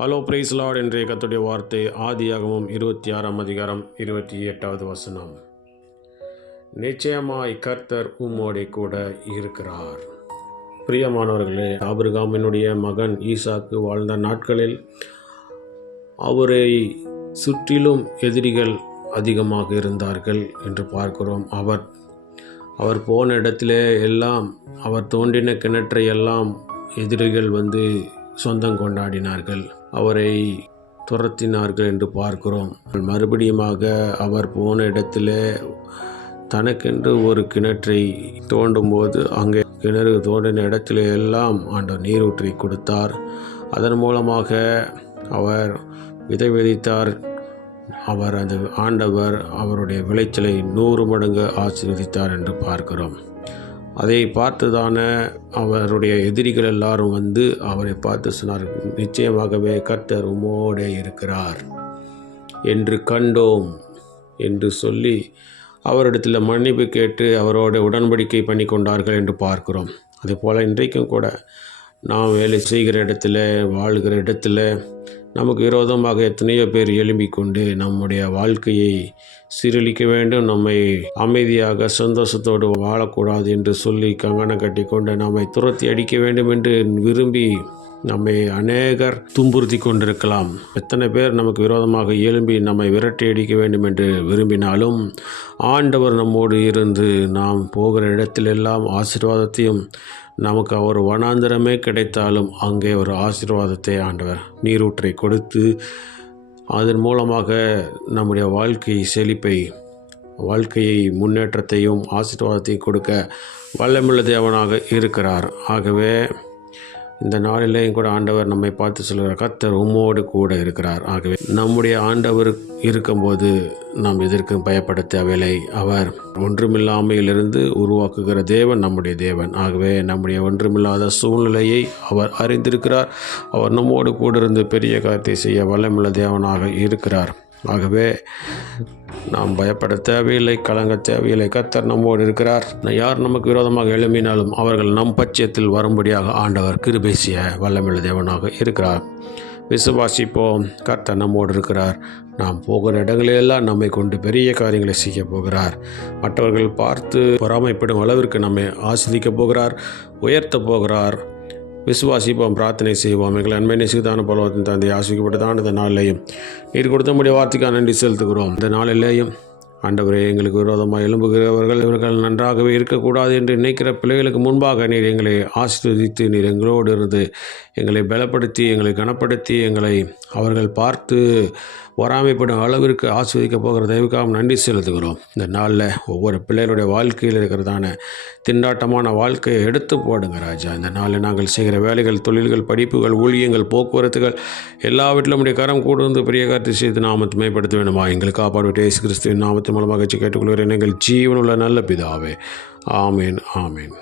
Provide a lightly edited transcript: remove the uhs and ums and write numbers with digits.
Hello price Lord. இன்றைய கர்த்தருடைய வார்த்தை ஆதியாகமம் 26 அதிகாரம் 28வது வசனம். நிச்சயமாய் கர்த்தர் உம்மோடே கூட இருக்கிறார். பிரியமானவர்களே, ஆபிரகாமினுடைய மகன் ஈசாக்கு வாழ்ந்த நாட்களில் அவரை சுற்றிலும் எதிரிகள் அதிகமாக இருந்தார்கள் என்று பார்க்கிறோம். அவர் போன இடத்திலே எல்லாம், அவர் தோண்டின கிணற்றை எல்லாம் எதிரிகள் சொந்தம் கொண்டாடினார்கள், அவரை துரத்தினார்கள் என்று பார்க்கிறோம். மறுபடியுமாக அவர் போன இடத்திலே தனக்கென்று ஒரு கிணற்றை தோண்டும்போது அங்கே கிணறு தோண்டின இடத்திலே எல்லாம் ஆண்டவர் நீரூற்றி கொடுத்தார். அதன் மூலமாக அவர் விதை விதைத்தார். அந்த ஆண்டவர் அவருடைய விளைச்சலை 100 மடங்கு ஆசீர்வதித்தார் என்று பார்க்கிறோம். அதை பார்த்துதான அவருடைய எதிரிகள் எல்லாரும் அவரை பார்த்து சொன்னார், நிச்சயமாகவே கர்த்தர் உம்மோடே இருக்கிறார் என்று கண்டோம் என்று சொல்லி அவரிடத்தில் மன்னிப்பு கேட்டு அவரோட உடன்படிக்கை பண்ணி கொண்டார்கள் என்று பார்க்கிறோம். அதேபோல் இன்றைக்கும் கூட நாம் வேலை செய்கிற இடத்துல, வாழ்கிற இடத்துல நமக்கு விரோதமாக எத்தனையோ பேர் எழும்பிக் கொண்டு நம்முடைய வாழ்க்கையை சீரழிக்க வேண்டும், நம்மை அமைதியாக சந்தோஷத்தோடு வாழக்கூடாது என்று சொல்லி கங்கணம் கட்டி கொண்டு நம்மை துரத்தி அடிக்க வேண்டும் என்று விரும்பி நம்மை அநேகர் துன்புறுத்தி கொண்டிருக்கலாம். எத்தனை பேர் நமக்கு விரோதமாக எழும்பி நம்மை விரட்டி அடிக்க வேண்டும் என்று விரும்பினாலும் ஆண்டவர் நம்மோடு இருந்து நாம் போகிற இடத்திலெல்லாம் ஆசீர்வாதத்தையும், நமக்கு ஒரு வனாந்தரமே கிடைத்தாலும் அங்கே ஒரு ஆசீர்வாதத்தை ஆண்டவர் நீரூற்றை கொடுத்து அதன் மூலமாக நம்முடைய வாழ்க்கையை முன்னேற்றத்தையும் ஆசீர்வாதத்தையும் கொடுக்க வல்லமுள்ள தேவனாக இருக்கிறார். ஆகவே இந்த நாளிலேயும் கூட ஆண்டவர் நம்மை பார்த்து சொல்கிறார், கர்த்தர் உம்மோடு கூட இருக்கிறார். ஆகவே நம்முடைய ஆண்டவர் இருக்கும்போது நாம் எதற்கும் பயப்பட தேவையில்லை. அவர் ஒன்றுமில்லாமையிலிருந்து உருவாக்குகிற தேவன் நம்முடைய தேவன். ஆகவே நம்முடைய ஒன்றுமில்லாத சூழ்நிலையை அவர் அறிந்திருக்கிறார். அவர் நம்மோடு கூட இருந்து பெரிய காரியத்தை செய்ய வல்லமுள்ள தேவனாக இருக்கிறார். ஆகவே நாம் பயப்பட தேவையில்லை, கலங்க தேவையில்லை. கர்த்தர் நம்மோடு இருக்கிறார். யார் நமக்கு விரோதமாக எழும்பினாலும் அவர்கள் நம் பட்சத்தில் வரும்படியாக ஆண்டவர் கிருபை செய்ய வல்லமுள்ள தேவனாக இருக்கிறார். விசுவாசிப்போம், கர்த்தர் நம்மோடு இருக்கிறார். நாம் போகிற இடங்களெல்லாம் நம்மை கொண்டு பெரிய காரியங்களை செய்ய போகிறார். மற்றவர்கள் பார்த்து பொறாமைப்படும் அளவிற்கு நம்மை ஆஸ்வதிக்கப் போகிறார், உயர்த்த போகிறார். விசுவாசிப்போம், பிரார்த்தனை செய்வோம். எங்கள் அன்பை நேசித்தான பலவத்தின் தந்தை, ஆசிக்கப்பட்டதான இந்த நாளிலேயும் நீர் கொடுத்த முடிய வார்த்தைக்காக நன்றி செலுத்துகிறோம். இந்த நாளிலேயும் ஆண்டவரே, எங்களுக்கு விரோதமாக எழும்புகிறவர்கள் இவர்கள் நன்றாகவே இருக்கக்கூடாது என்று நினைக்கிற பிள்ளைகளுக்கு முன்பாக நீர் எங்களை ஆசீர்வதித்து, நீர் எங்களோடு இருந்து எங்களை பலப்படுத்தி, எங்களை கனப்படுத்தி, எங்களை அவர்கள் பார்த்து பொறாமைப்படும் அளவிற்கு ஆஸ்வதிக்க போகிற தயவுக்காக நன்றி செலுத்துகிறோம். இந்த நாளில் ஒவ்வொரு பிள்ளைகளுடைய வாழ்க்கையில் இருக்கிறதான திண்டாட்டமான வாழ்க்கையை எடுத்து போடுங்க ராஜா. இந்த நாளில் நாங்கள் செய்கிற வேலைகள், தொழில்கள், படிப்புகள், ஊழியங்கள், போக்குவரத்துகள் எல்லாவற்றிலும் நம்முடைய கரம் கூர்ந்து பெரிய காரியத்தை செய்து நாமத்தை மேம்படுத்த வேண்டுமா? எங்களுக்கு காப்பாடு இயேசு கிறிஸ்துவின் நாமத்தின் மூலமாக கேட்டுக்கொள்கிறேன், எங்கள் ஜீவனுள்ள நல்ல பிதாவே. ஆமேன், ஆமேன்.